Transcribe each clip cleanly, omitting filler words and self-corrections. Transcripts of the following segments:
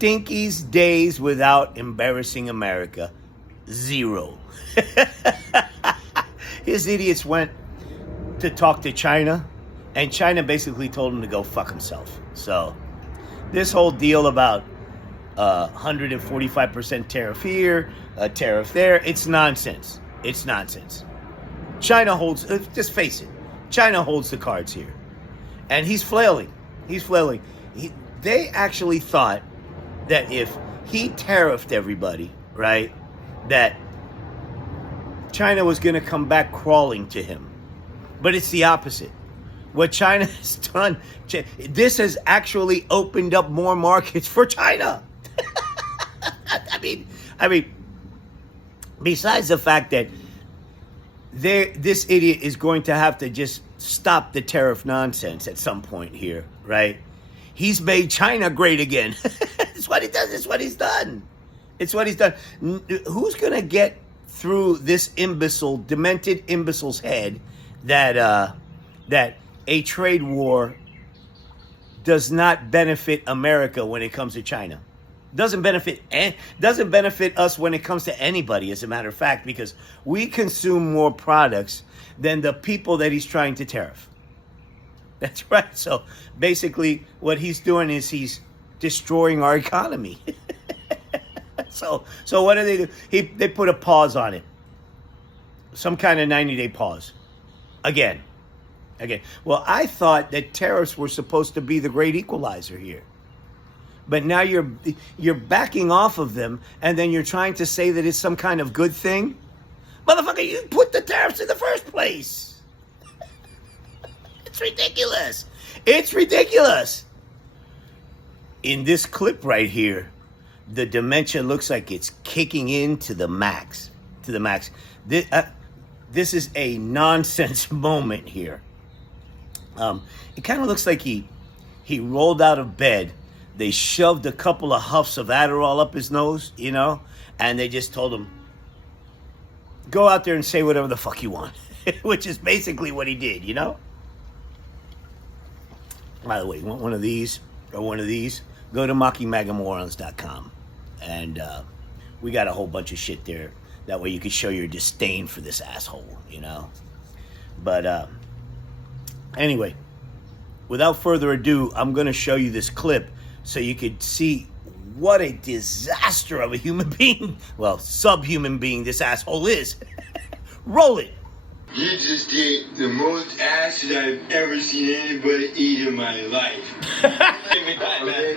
Stinky's days without embarrassing America. 0. His idiots went to talk to China, and China basically told him to go fuck himself. So this whole deal about 145% tariff here, a tariff there, it's nonsense. It's nonsense. China holds, just face it, China holds the cards here. And he's flailing. He's flailing. They actually thought that if he tariffed everybody, right, that China was going to come back crawling to him. But it's the opposite. What China has done, this has actually opened up more markets for China. I mean, besides the fact that this idiot is going to have to just stop the tariff nonsense at some point here, right? He's made China great again. It's what he does. It's what he's done. It's what he's done. Who's going to get through this imbecile, demented imbecile's head that a trade war does not benefit America when it comes to China? Doesn't benefit us when it comes to anybody, as a matter of fact, because we consume more products than the people that he's trying to tariff. That's right. So basically what he's doing is he's destroying our economy. So what do they do? They put a pause on it. Some kind of 90-day pause. Again. Well, I thought that tariffs were supposed to be the great equalizer here. But now you're backing off of them, and then you're trying to say that it's some kind of good thing? Motherfucker, you put the tariffs in the first place. It's ridiculous. It's ridiculous. In this clip right here, the dementia looks like it's kicking in to the max. This is a nonsense moment here. It kind of looks like he rolled out of bed. They shoved a couple of huffs of Adderall up his nose, and they just told him, go out there and say whatever the fuck you want, which is basically what he did, By the way, you want one of these or one of these? Go to mockingmagamorons.com, and we got a whole bunch of shit there. That way you can show your disdain for this asshole, But anyway, without further ado, I'm going to show you this clip so you could see what a disaster of a human being, well, subhuman being this asshole is. Roll it. You just ate the most acid I've ever seen anybody eat in my life. Hey, man.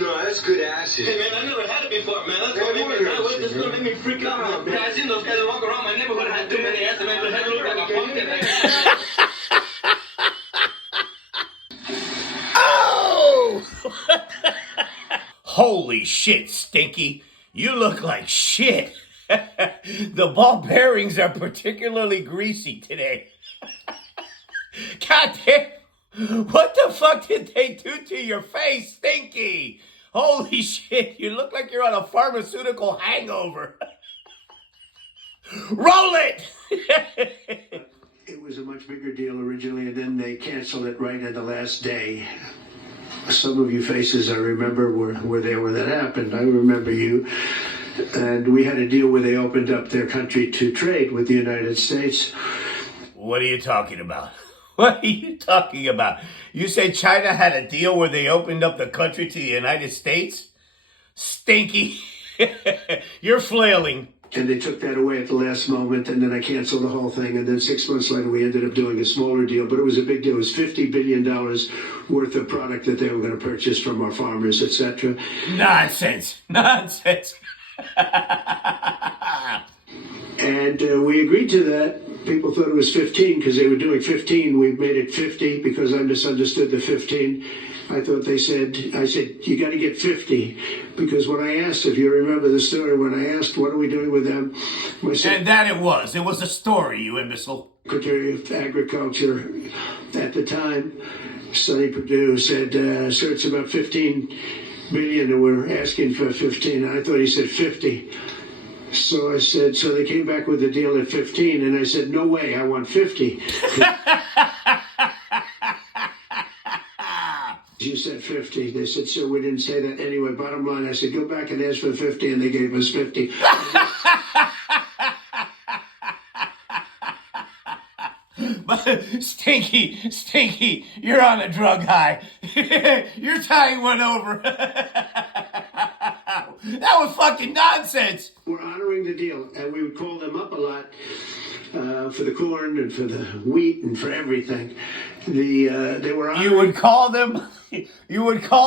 No, that's good acid. Hey, man, I never had it before, man. That's what made me mad. This is going to make me freak out, man. I seen those guys walk around my neighborhood and had too many acid, man. Their head looked like a pumpkin. Oh! Holy shit, Stinky. You look like shit. The ball bearings are particularly greasy today. God damn. What the fuck did they do to your face, Stinky? Holy shit. You look like you're on a pharmaceutical hangover. Roll it. It was a much bigger deal originally, and then they canceled it right at the last day. Some of you faces I remember were there when that happened. I remember you. And we had a deal where they opened up their country to trade with the United States. What are you talking about? What are you talking about? You say China had a deal where they opened up the country to the United States? Stinky. You're flailing. And they took that away at the last moment, and then I canceled the whole thing. And then 6 months later, we ended up doing a smaller deal. But it was a big deal. It was $50 billion worth of product that they were going to purchase from our farmers, etc. Nonsense. And we agreed to that. People thought it was 15 because they were doing 15. We made it 50 because I misunderstood the 15. I said, you got to get 50. Because when I asked, if you remember the story, when I asked, what are we doing with them? And that it was a story, you imbecile. Secretary of Agriculture at the time, Sonny Perdue, said, sir, it's about 15 billion and we're asking for 15. And I thought he said 50. So I said, so they came back with a deal at 15. And I said, no way, I want 50. You said 50. They said, sir, we didn't say that anyway. Bottom line, I said, go back and ask for 50, and they gave us 50. Stinky, you're on a drug high. You're tying one over. That was fucking nonsense. We're honoring the deal, and we would call them up a lot for the corn and for the wheat and for everything. They were honoring. You would call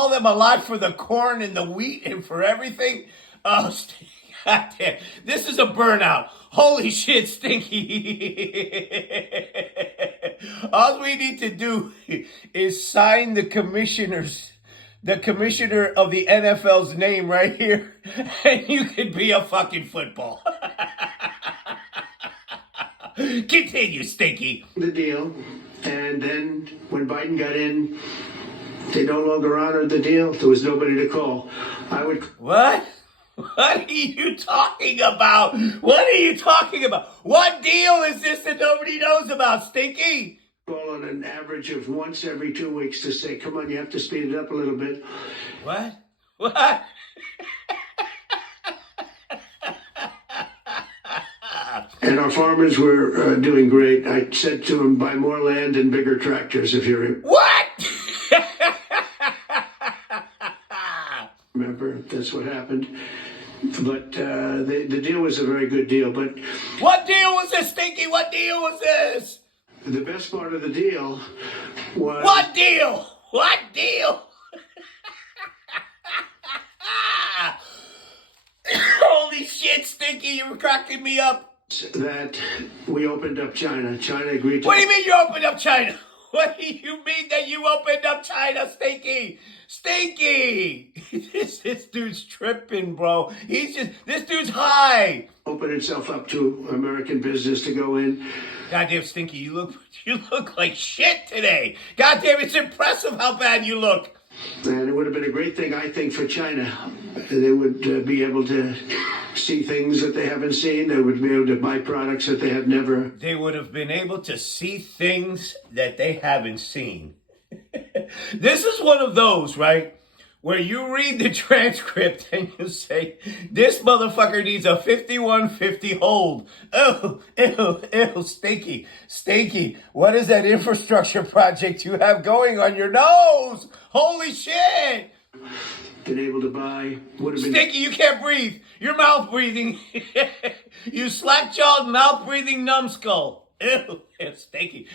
them a lot for the corn and the wheat and for everything. Oh, Stinky, goddamn, this is a burnout. Holy shit, Stinky. All we need to do is sign the commissioner of the NFL's name right here, and you could be a fucking football. Continue, Stinky. The deal, and then when Biden got in, they no longer honored the deal. There was nobody to call. What? What are you talking about? What are you talking about? What deal is this that nobody knows about, Stinky? Call on an average of once every 2 weeks to say, come on, you have to speed it up a little bit. What? What? And our farmers were doing great. I said to them, buy more land and bigger tractors if you're... What? Remember, that's what happened. But the deal was a very good deal. But what deal was this, Stinky? What deal was this? the best part of the deal was... What deal? What deal? Holy shit, Stinky, you're cracking me up. That we opened up China. China agreed to... What do you mean you opened up China? What do you mean that you opened up China, Stinky? Stinky! This dude's tripping, bro. This dude's high. Open itself up to American business to go in. Goddamn, Stinky, you look like shit today. Goddamn, it's impressive how bad you look. And it would have been a great thing, I think, for China. They would be able to see things that they haven't seen. They would be able to buy products that they have never... They would have been able to see things that they haven't seen. This is one of those, right, where you read the transcript and you say, this motherfucker needs a 5150 hold. Ew, Stinky. What is that infrastructure project you have going on your nose? Holy shit. Been able to buy... Would have been... Stinky, you can't breathe. You're mouth breathing. You slack-jawed, mouth-breathing numbskull. Ew, Stinky.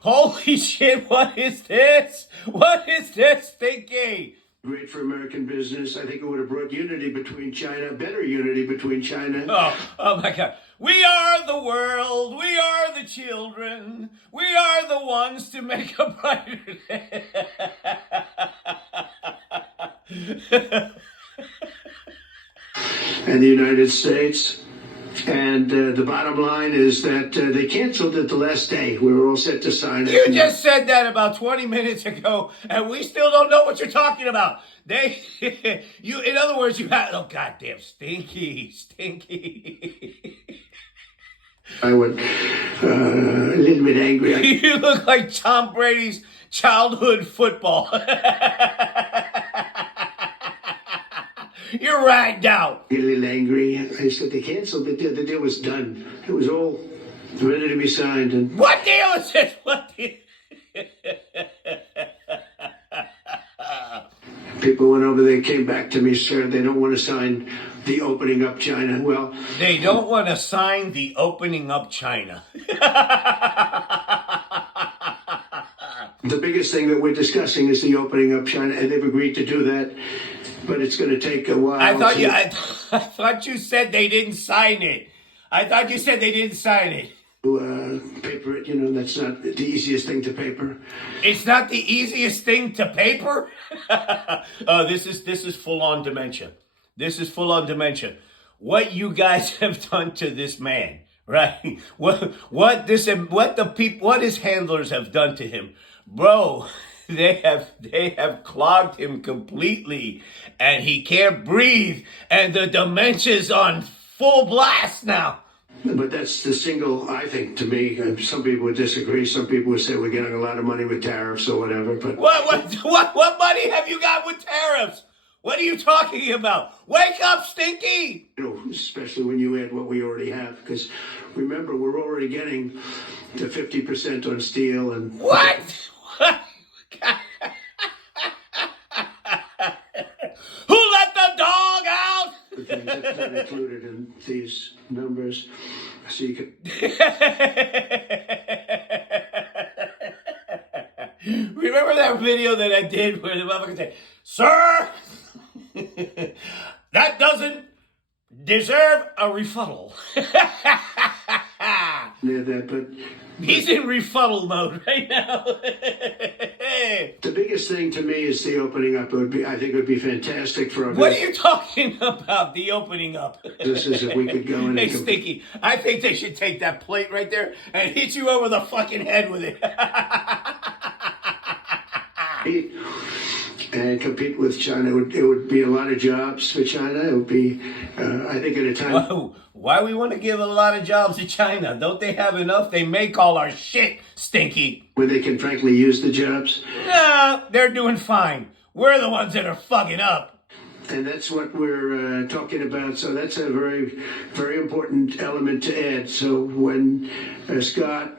Holy shit, what is this? What is this, Stinky? Great for American business. I think it would have brought unity between China, better unity between China. Oh my God. We are the world. We are the children. We are the ones to make a brighter day. And the United States. And the bottom line is that they canceled it the last day. We were all set to sign it. You just said that about 20 minutes ago, and we still don't know what you're talking about. In other words, you had, oh, goddamn, Stinky. I was a little bit angry. You look like Tom Brady's childhood football. You're ragged out. A little angry. I said they canceled the deal. The deal was done. It was all ready to be signed. And what deal is this? What deal? People went over there, came back to me, sir. They don't want to sign the opening up China. Well, they don't want to sign the opening up China. The biggest thing that we're discussing is the opening up China, and they've agreed to do that. But it's going to take a while. I thought you said they didn't sign it. I thought you said they didn't sign it. Paper it, that's not the easiest thing to paper. It's not the easiest thing to paper? This is full-on dementia. This is full-on dementia. What you guys have done to this man, right? What his handlers have done to him. Bro, they have clogged him completely, and he can't breathe, and the dementia's on full blast now. But that's the single, I think, to me. Some people would disagree. Some people would say we're getting a lot of money with tariffs or whatever. But What money have you got with tariffs? What are you talking about? Wake up, Stinky! Especially when you add what we already have, because remember, we're already getting to 50% on steel and What? Who let the dog out? the things that's not included in these numbers. So you can. Remember that video that I did where the motherfucker said, "Sir, that doesn't deserve a rebuttal." Yeah, that, but He's in rebuttal mode right now. the biggest thing to me is the opening up. I think it would be fantastic for our What are you talking about? The opening up. businesses if we could go in Hey, and Stinky, I think they should take that plate right there and hit you over the fucking head with it. compete with China. It would be a lot of jobs for China. It would be, I think, at a time. Why we want to give a lot of jobs to China? Don't they have enough? They make all our shit, Stinky. Where they can frankly use the jobs. No, they're doing fine. We're the ones that are fucking up. And that's what we're talking about. So that's a very, very important element to add. So when Scott,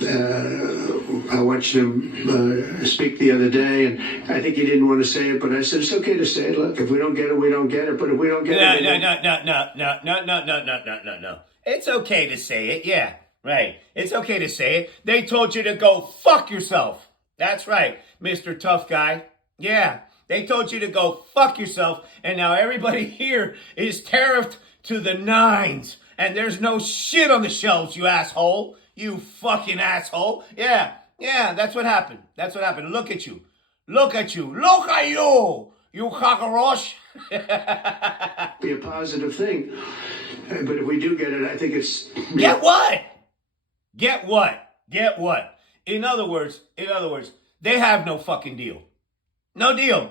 I watched him speak the other day, and I think he didn't want to say it, but I said, it's okay to say it. Look, if we don't get it, we don't get it. But if we don't get it... No. It's okay to say it. Yeah, right. It's okay to say it. They told you to go fuck yourself. That's right, Mr. Tough Guy. Yeah, they told you to go fuck yourself, and now everybody here is tariffed to the nines, and there's no shit on the shelves, you asshole. You fucking asshole. Yeah, that's what happened. That's what happened. Look at you. Look at you. Look at you. You cockroach. Be a positive thing. But if we do get it, I think it's... Get what? Get what? Get what? In other words, they have no fucking deal. No deal.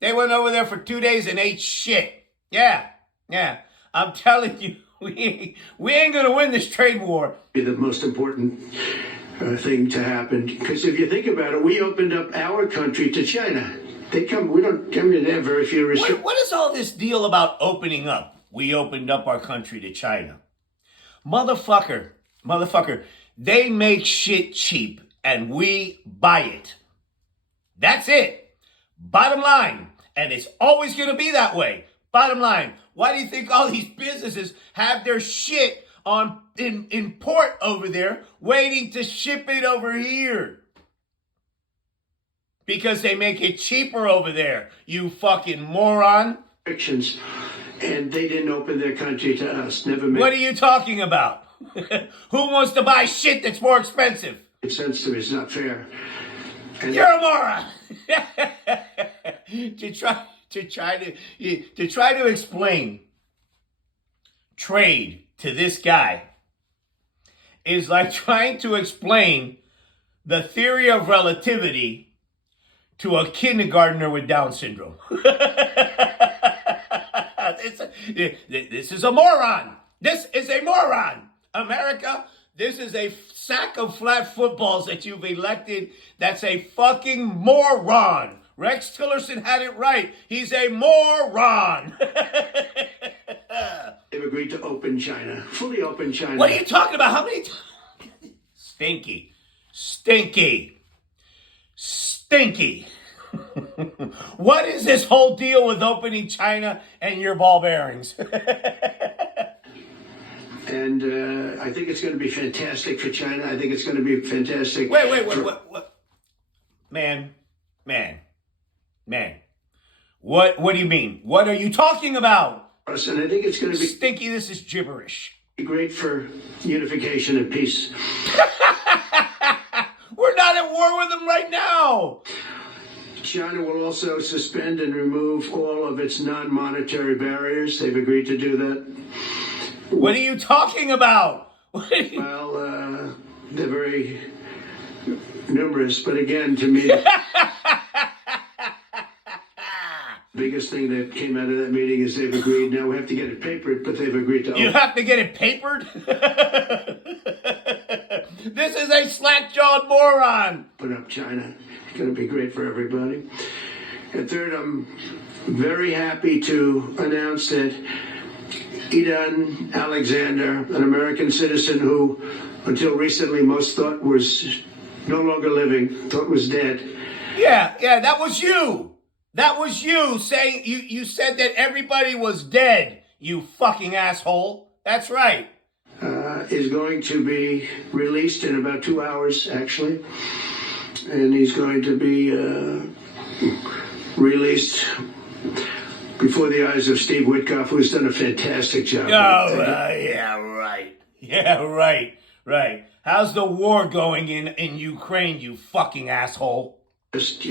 They went over there for 2 days and ate shit. Yeah. I'm telling you, we ain't gonna win this trade war. Be the most important thing to happen. Because if you think about it, we opened up our country to China. We don't come in there very few restrictions. What is all this deal about opening up? We opened up our country to China. Motherfucker, they make shit cheap and we buy it. That's it. Bottom line. And it's always going to be that way. Bottom line. Why do you think all these businesses have their shit in port over there waiting to ship it over here? Because they make it cheaper over there, you fucking moron. And they didn't open their country to us. What are you talking about? Who wants to buy shit that's more expensive? It's sense to me. It's not fair. And you're a moron. to try to explain trade to this guy is like trying to explain the theory of relativity to a kindergartner with Down syndrome. This is a moron. This is a moron. America, this is a sack of flat footballs that you've elected. That's a fucking moron. Rex Tillerson had it right. He's a moron. They've agreed to open China, fully open China. What are you talking about? How many times? Stinky. What is this whole deal with opening China and your ball bearings? And I think it's going to be fantastic for China. I think it's going to be fantastic. Wait. Man. What do you mean? What are you talking about? And I think it's going to be... Stinky, this is gibberish. Great for unification and peace. We're not at war with them right now. China will also suspend and remove all of its non-monetary barriers. They've agreed to do that. What are you talking about? Well, they're very numerous, but again, to me... Biggest thing that came out of that meeting is they've agreed. Now we have to get it papered, but they've agreed to. You have to get it papered? This is a slack-jawed moron. Put up China. It's going to be great for everybody. And third, I'm very happy to announce that Idan Alexander, an American citizen who, until recently, most thought was no longer living, thought was dead. Yeah, that was you. That was you saying, you said that everybody was dead, you fucking asshole. That's right. Is going to be released in about 2 hours, actually. And he's going to be released before the eyes of Steve Witkoff, who's done a fantastic job. Yeah, right. How's the war going in Ukraine, you fucking asshole? Just,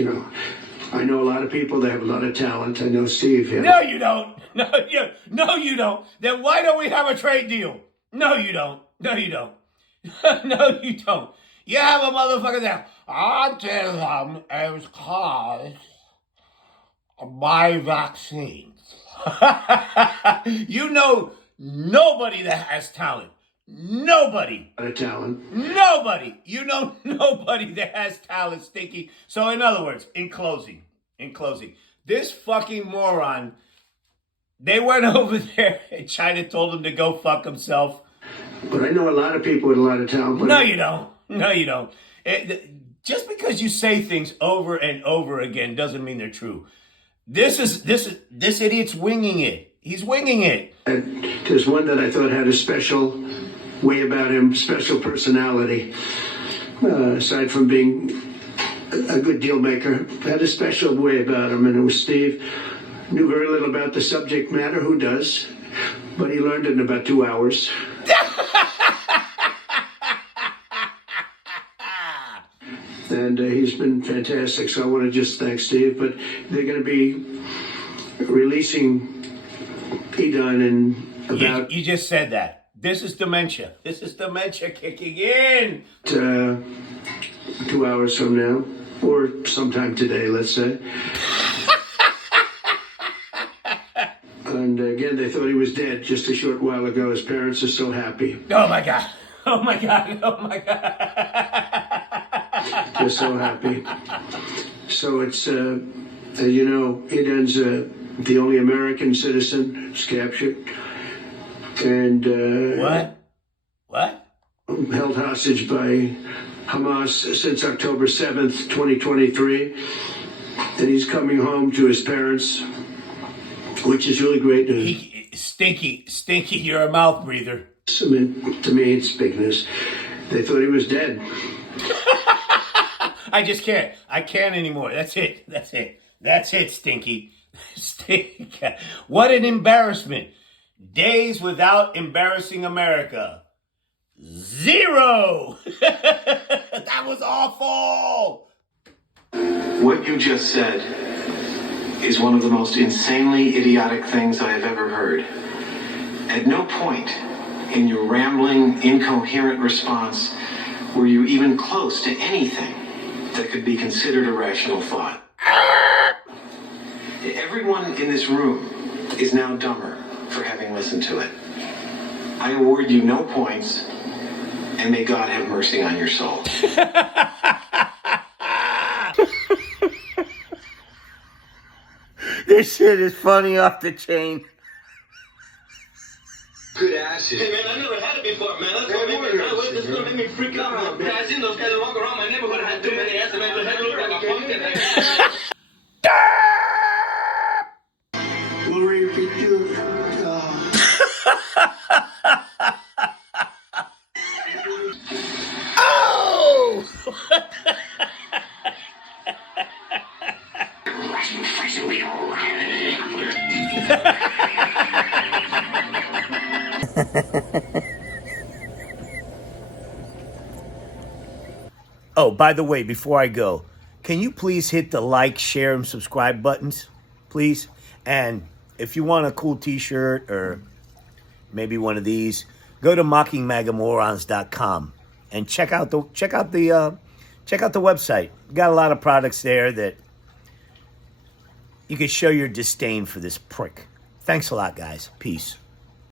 I know a lot of people. They have a lot of talent. I know Steve here. No, you don't. No, you don't. Then why don't we have a trade deal? No, you don't. No, you don't. No, you don't. You have a motherfucker there. I tell them it's cause my vaccines. You know nobody that has talent. Nobody. A lot of talent. Nobody. You know nobody that has talent, Stinky. So in other words, in closing, this fucking moron, they went over there and China told him to go fuck himself. But I know a lot of people with a lot of talent. No, you don't. Just because you say things over and over again doesn't mean they're true. This idiot's winging it. He's winging it. And there's one that I thought had a special way about him, special personality. Aside from being a good deal maker, had a special way about him, and it was Steve. Knew very little about the subject matter. Who does? But he learned it in about 2 hours. And he's been fantastic, so I want to just thank Steve. But they're going to be releasing Idan in about... You just said that. This is dementia. This is dementia kicking in. 2 hours from now, or sometime today, let's say. And again, they thought he was dead just a short while ago. His parents are so happy. Oh my God. They're so happy. So it's, as you know, Idan's the only American citizen who's captured. And What? Held hostage by Hamas since October 7th, 2023. And he's coming home to his parents, which is really great news. Stinky, you're a mouth breather. I mean, to me, it's big news. They thought he was dead. I just can't. I can't anymore. That's it, Stinky. What an embarrassment. Days without embarrassing America. 0. That was awful. What you just said is one of the most insanely idiotic things I have ever heard. At no point in your rambling, incoherent response were you even close to anything that could be considered a rational thought. Everyone in this room is now dumber for having listened to it. I award you no points, and may God have mercy on your soul. This shit is funny off the chain. Good acid. Hey man, I never had it before, man. That's gonna make me this is gonna make me freak out, man. I seen those guys walk around my neighborhood. I had too many ass, and my head looked like a pumpkin. Glory be to Oh! Oh, by the way, before I go, can you please hit the like, share, and subscribe buttons, please? And if you want a cool t-shirt or maybe one of these, go to mockingmagamorons.com and check out the website. Got a lot of products there that you can show your disdain for this prick. Thanks a lot, guys. Peace.